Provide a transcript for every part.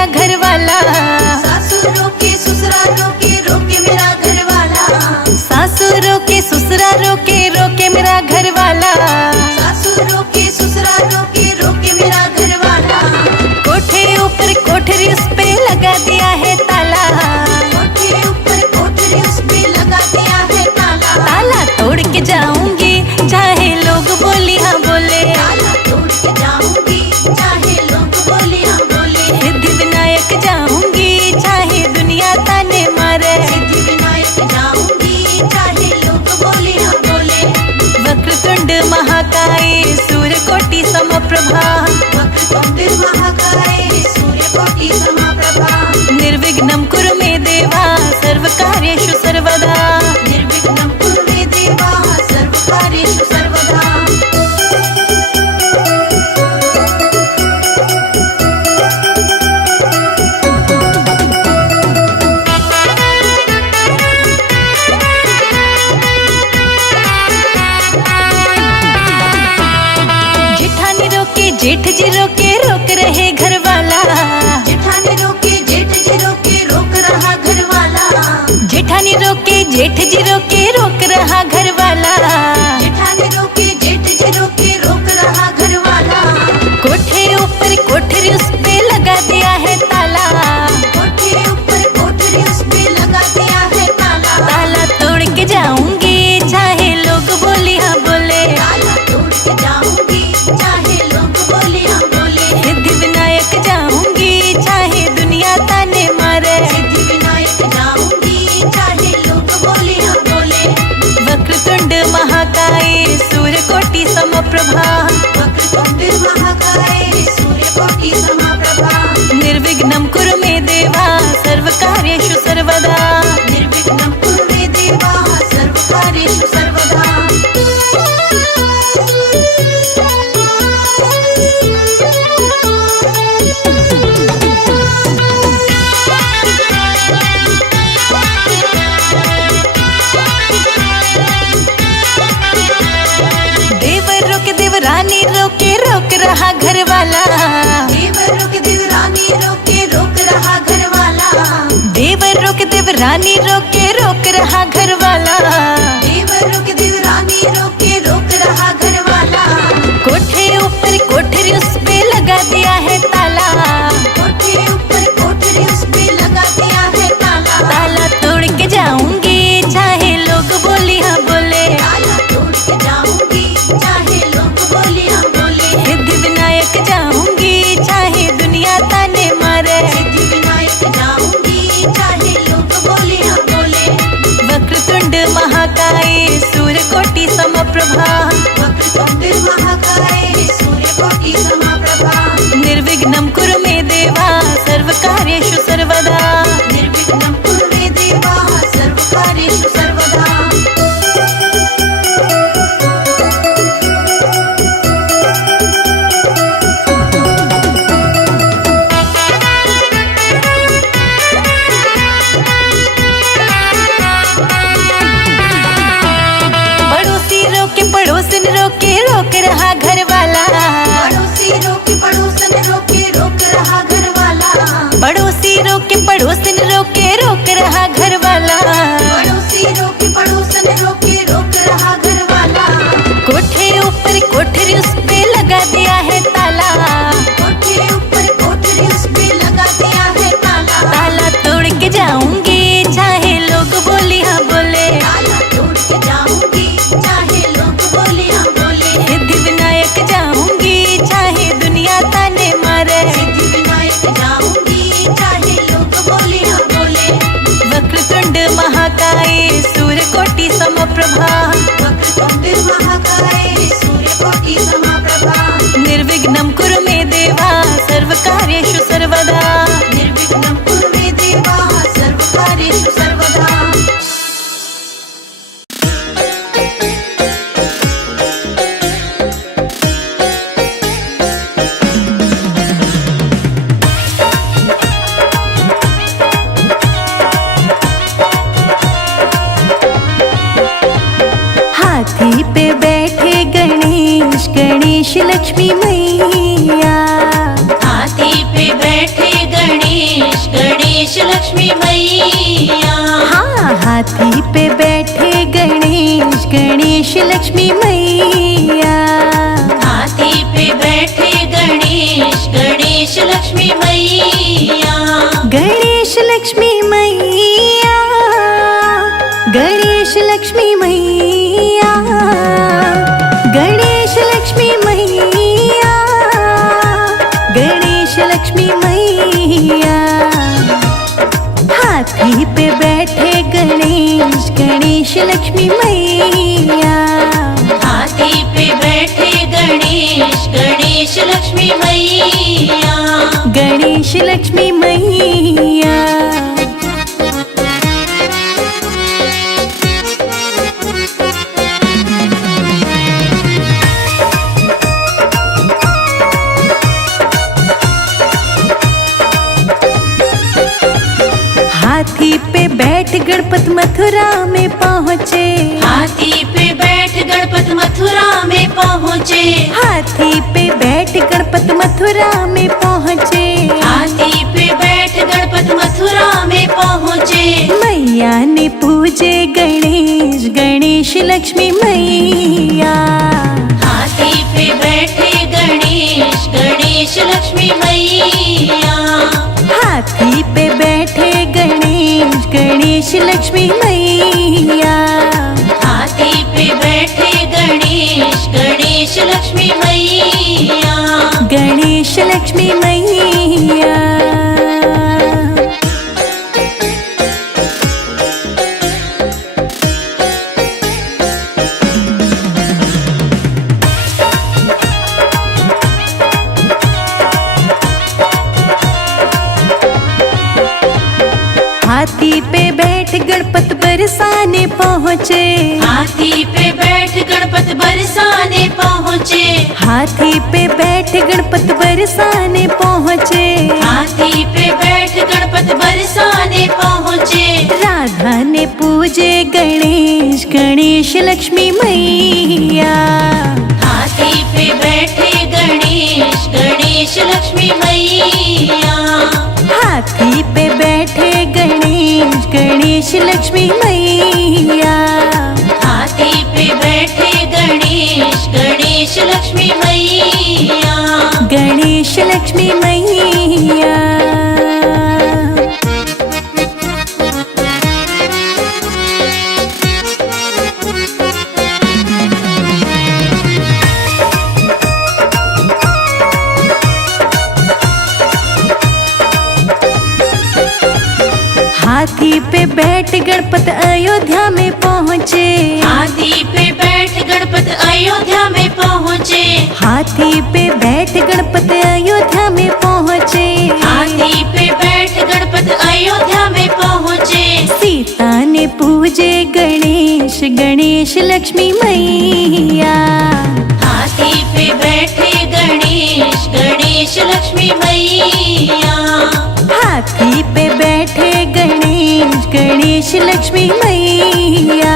मेरा घर वाला। सासू रोके ससुरा रोके रोके मेरा घर वाला। सासू रोके ससुरा रोके रोके मेरा घर वाला। सासू रोके ससुरा रोके रोके मेरा घर वाला। कोठे ऊपर कोठरी उस पे लगा दिया है ताला। कोठे ऊपर कोठरी उस पे लगा दिया है ताला। ताला तोड़ के जाऊंगी चाहे लोग बोली हाँ बोले। ताला तोड़ के जाऊंगी चाहे लोग बोले हाँ बोले। सिद्धि विनायक जाऊंगी चाहे दुनिया ताने मारे। सिद्धि विनायक जाऊंगी चाहे लोग बोले हाँ बोले। वक्रतुंड महाकाय सूर्यकोटि समप्रभा। वक्रतुंड महाकाय सूर्यकोटि समप्रभा। निर्विघ्नं कुरु मे देवा सर्वकार्येषु सर्वदा। निर्विघ्नं कुरु मे देवा सर्वकार्येषु सर्वदा। जेठानी रोके जेठ जी रोके रोक रहे घर वाला। जेठानी रोके जेठ जी रोके रोक रहा घर वाला। जेठानी रोके जेठ जी रोके रोक रहा घर वाला। जेठानी रोके जेठ जी रोके रोक रहा घर वाला। कोठे ऊपर कोठरी उस पे लगा दिया है ताला। कोठे ऊपर कोठरी उस पे लगा दिया है ताला। ताला तोड़ के जाऊंगी चाहे लोग बोली हाँ बोले। ताला तोड़ के जाऊंगी चाहे लोग बोले हाँ बोले। सिद्धि विनायक जाऊंगी चाहे दुनिया ताने मारे। सिद्धि विनायक जाऊंगी चाहे लोग बोले हाँ बोले। वक्रतुंड महाकाय सूर्यकोटि समप्रभा। वक्रतुंड महाकाय सूर्यकोटि समप्रभा। निर्विघ्नं कुरु मे देवा सर्वकार्येषु सर्वदा। निर्विघ्नं कुरु मे देवा सर्वकार्येषु सर्वदा। देवर रोके देवरानी रोके रोक रहा घर वाला। देवर रोके देवरानी रोके रोक रहा घर वाला। देवर रोके देवरानी रोके रोक रहा घर वाला। देवर रोके देवरानी रोके रोक रहा घर वाला। कोठे ऊपर कोठरी उस पे लगा दिया है ताला। कोठे ऊपर कोठरी उस पे लगा दिया है ताला। ताला तोड़ के जाऊंगी चाहे लोग बोली हाँ बोले। ताला तोड़ के जाऊंगी चाहे लोग बोले हाँ बोले। सिद्धि विनायक जाऊंगी चाहे दुनिया ताने मारे। सिद्धि विनायक जाऊंगी चाहे लोग बोले हाँ बोले। वक्रतुंड महाकाय सूर्यकोटि समप्रभा। वक्रतुंड महाकाय सूर्यकोटि समप्रभा। निर्विघ्नं कुरु मे देवा सर्वकार्येषु सर्वदा। निर्विघ्नं कुरु मे देवा सर्वकार्येषु सर्वदा। पड़ोसी रोके पड़ोसन रोके रोक रहा घर वाला। पड़ोसी रोके पड़ोसन रोके रोक रहा घर वाला। पड़ोसी रोके पड़ोसन रोके रोक रहा घर वाला। पड़ोसी रोके पड़ोसन रोके रोक रहा घर वाला। कोठे ऊपर कोठरी उस पे लगा दिया है ताला। कोठे ऊपर कोठरी उस पे लगा दिया है ताला। ताला तोड़ के जाऊंगी चाहे लोग बोली हाँ बोले। ताला तोड़ के जाऊंगी चाहे लोग बोले हाँ बोले। सिद्धि विनायक जाऊंगी चाहे दुनिया ताने मारे। सिद्धि विनायक जाऊंगी चाहे लोग बोले हाँ बोले। वक्रतुंड महाकाय सूर्यकोटि समप्रभा। वक्रतुंड महाकाय सूर्यकोटि समप्रभा। निर्विघ्नं कुरु मे देवा सर्वकार्येषु सर्वदा। निर्विघ्नं कुरु मे देवा सर्वकार्येषु सर्वदा। हाथी पे बैठे गणेश गणेश लक्ष्मी मैया। हाथी पे बैठे गणेश गणेश लक्ष्मी मैया। हाँ, हाथी पे बैठे गणेश, गणेश लक्ष्मी मैया। हाथी पे बैठे गणेश, गणेश लक्ष्मी मैया। गणेश लक्ष्मी मैया, गणेश लक्ष्मी मैया, गणेश लक्ष्मी मैया, गणेश लक्ष्मी मैया। हाथी पे बैठे गणेश, गणेश लक्ष्मी मैया। हाथी पे बैठे गणेश, गणेश लक्ष्मी मैया। गणेश लक्ष्मी मैया। हाथी पे बैठ गणपत मथुरा में पहुँचे। हाथी पे बैठ गणपत मथुरा में पहुँचे। हाथी पे बैठ गणपत मथुरा में पहुँचे। हाथी पे बैठ गणपत मथुरा में पहुँचे। मैया ने पूजे गणेश, गणेश लक्ष्मी मैया। हाथी पे बैठे गणेश, गणेश लक्ष्मी मैया। हाथी पे बैठे गणेश, गणेश लक्ष्मी मैया। हाथी पे बैठे गणेश, गणेश लक्ष्मी मैया। गणेश लक्ष्मी मैया। हाथी पे बैठ गणपत बरसाने पहुँचे। हाथी पे बैठ गणपत बरसाने पहुँचे। हाथी पे बैठ गणपत बरसाने पहुँचे। हाथी पे बैठ गणपत बरसाने पहुँचे। राधा ने पूजे गणेश, गणेश लक्ष्मी मैया। हाथी पे बैठे गणेश, गणेश लक्ष्मी मैया। हाथी पे बैठे गणेश, गणेश लक्ष्मी मैया। हाथी पे बैठे गणेश, गणेश लक्ष्मी मैया। गणेश लक्ष्मी मैया। हाथी पे बैठ गणपत अयोध्या में पहुँचे। हाथी पे बैठ गणपत अयोध्या में पहुँचे। हाथी पे बैठ गणपत अयोध्या में पहुँचे। हाथी पे बैठ गणपत अयोध्या में पहुँचे। सीता ने पूजे गणेश, गणेश लक्ष्मी मैया। हाथी पे बैठे गणेश, गणेश लक्ष्मी मैया। हाथी पे बैठे गणेश, गणेश लक्ष्मी मैया।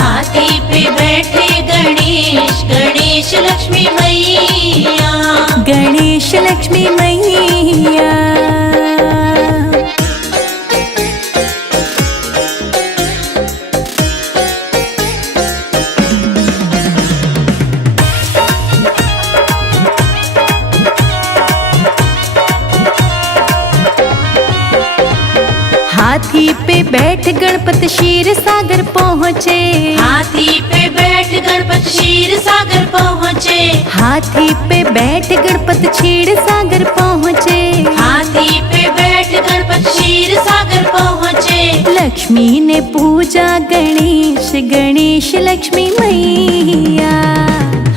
हाथी पे बैठे गणेश, गणेश लक्ष्मी मैया। गणेश लक्ष्मी मैया। हाथी पे बैठ गणपत क्षीर सागर पहुँचे। हाथी पे बैठ गणपत क्षीर सागर पहुँचे। हाथी पे बैठ गणपत क्षीर सागर पहुँचे। हाथी पे बैठ गणपत क्षीर सागर पहुँचे। लक्ष्मी ने पूजा गणेश, गणेश लक्ष्मी मैया।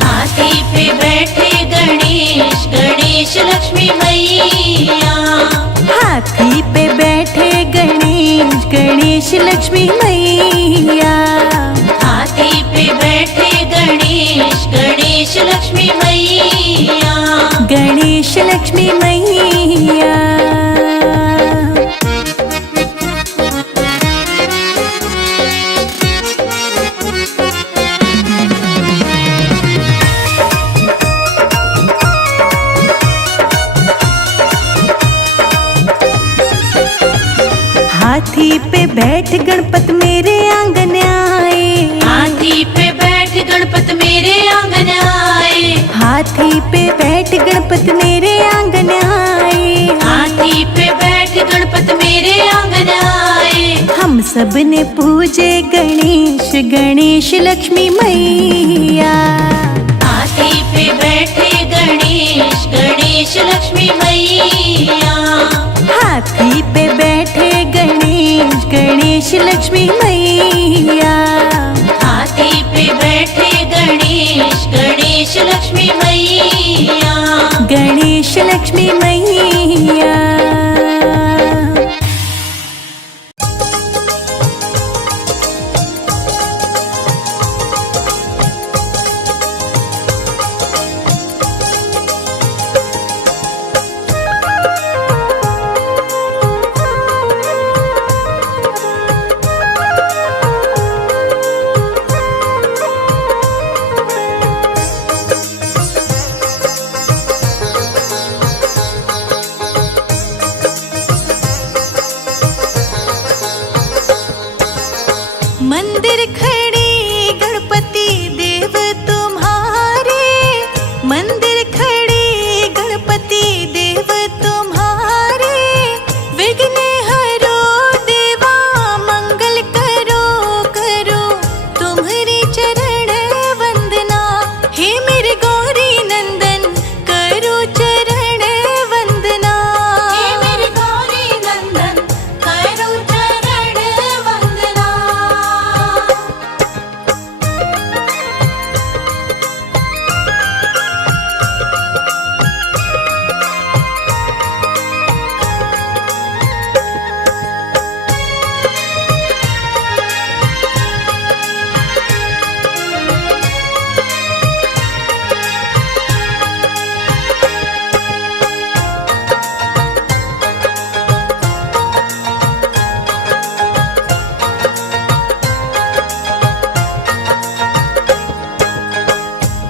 हाथी पे बैठे गणेश, गणेश लक्ष्मी मैया। हाथी पे बैठे गणेश, गणेश लक्ष्मी मैया। हाथी पे बैठे गणेश, गणेश लक्ष्मी मैया। गणेश लक्ष्मी मैया। हाथी पे बैठ गणपत मेरे आंगन आए, हाथी पे बैठ गणपत मेरे आंगन आए, हाथी पे बैठ गणपत मेरे आंगन आए, हाथी पे बैठ गणपत मेरे आंगन आए। हम सब ने पूजे गणेश गणेश लक्ष्मी मैया। हाथी पे बैठे गणेश गणेश लक्ष्मी मैया, हाथी पे बैठे गणेश गणेश लक्ष्मी मैया, हाथी पे बैठे गणेश गणेश लक्ष्मी मैया, गणेश लक्ष्मी मैया। मंदिर खड़े गणपति देव तुम्हारे, मंदिर खड़े गणपति देव तुम्हारे, विघ्न हरो देवा मंगल करो करो तुम्हारे चरण वंदना। हे मेरे गौरी नंदन करो चरण वंदना, हे मेरे गौरी नंदन करो चरण वंदना।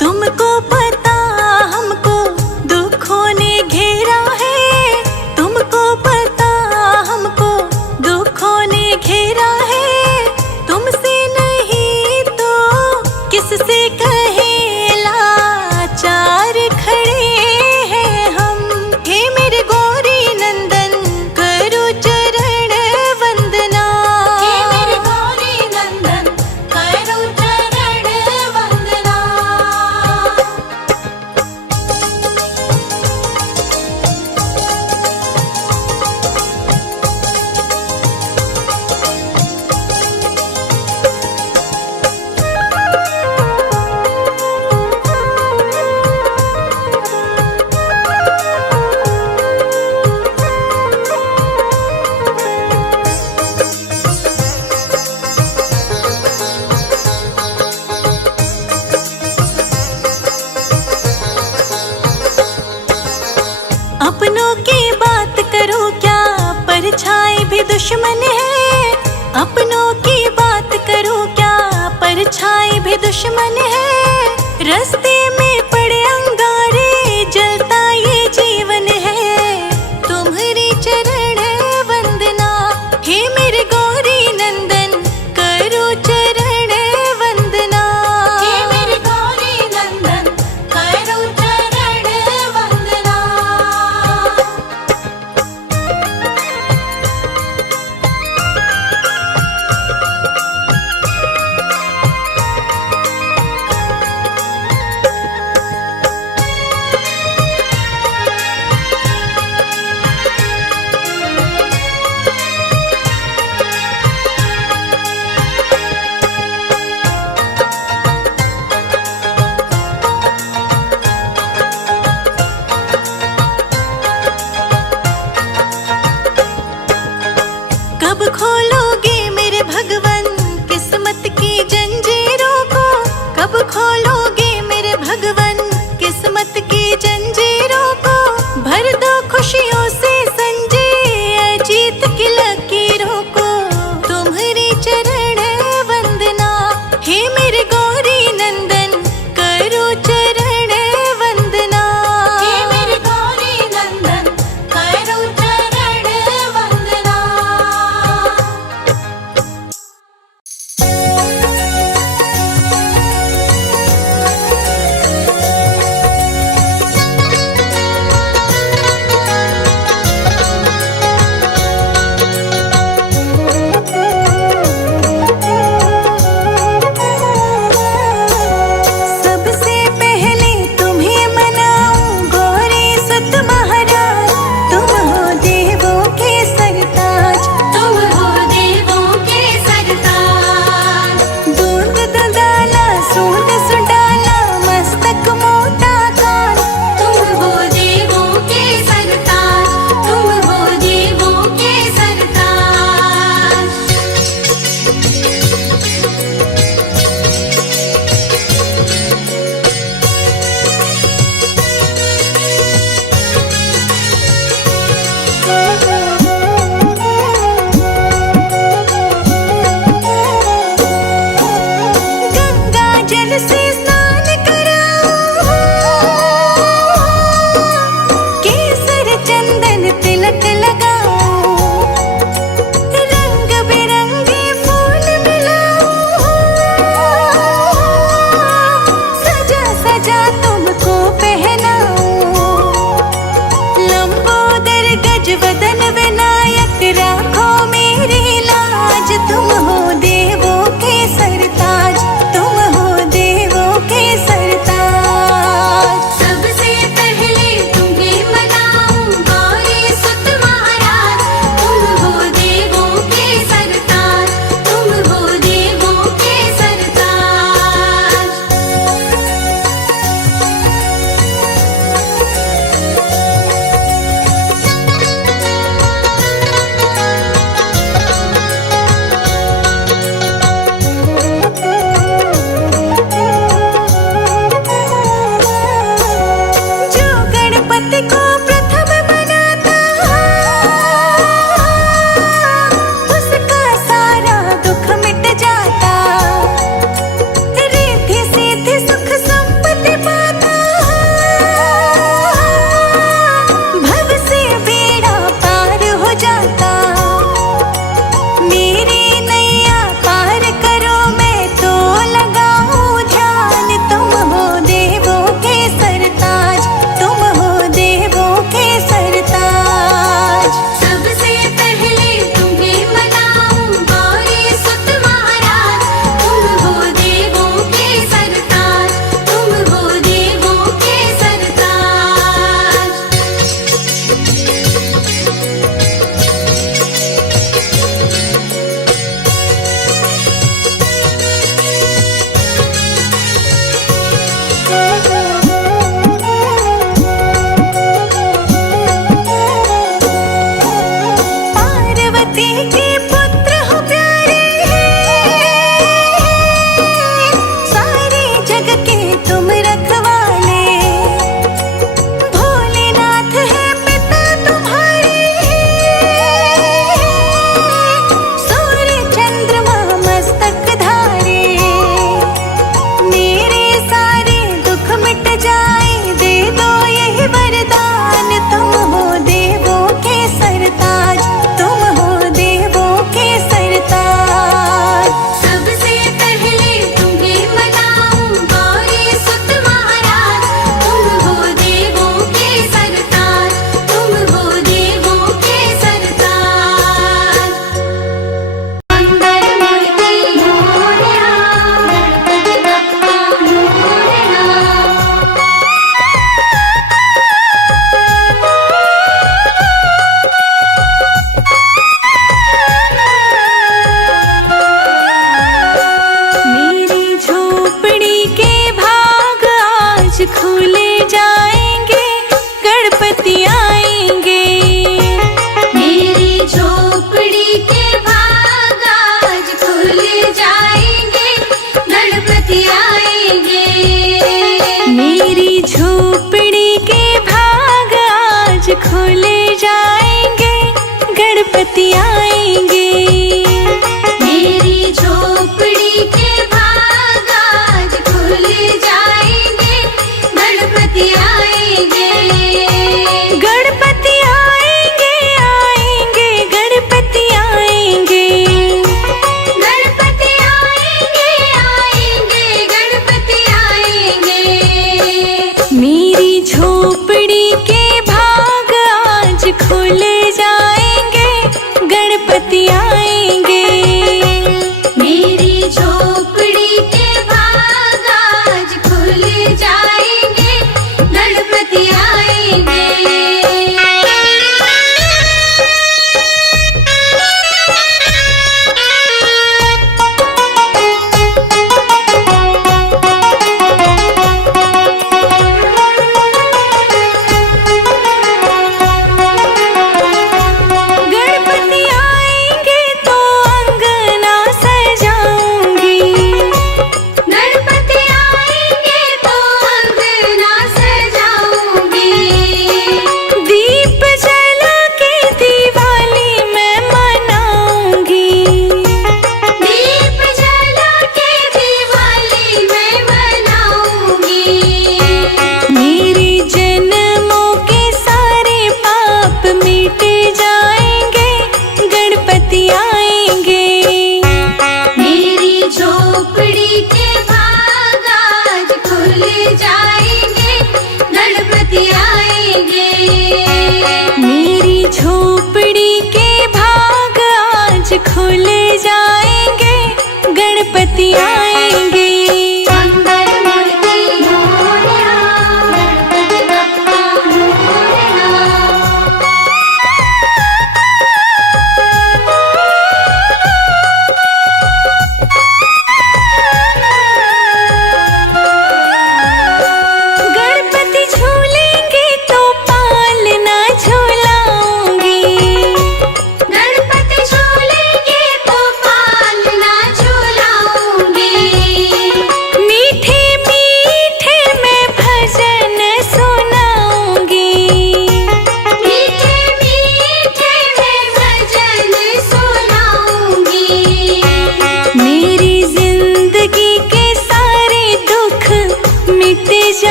तुमको पता हमको दुखों ने घेरा है, तुमको पता हमको दुखों ने घेरा है, तुमसे नहीं तो किससे कहे लाचार खड़े हैं हम। हे मेरे गौरी नंदन करो चरण वंदना, हे मेरे गौरी नंदन करो चरण वंदना। अपनों की बात करो क्या परछाई भी दुश्मन है, अपनों की बात करो क्या परछाई भी दुश्मन है। रास्ते में पड़े अंगारे जलता ये जीवन है, तुम्हारी चरण वंदना। हे मेरे गौरी नंदन करो चरण वंदना, हे मेरे गौरी नंदन करो चरण वंदना।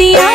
बतिया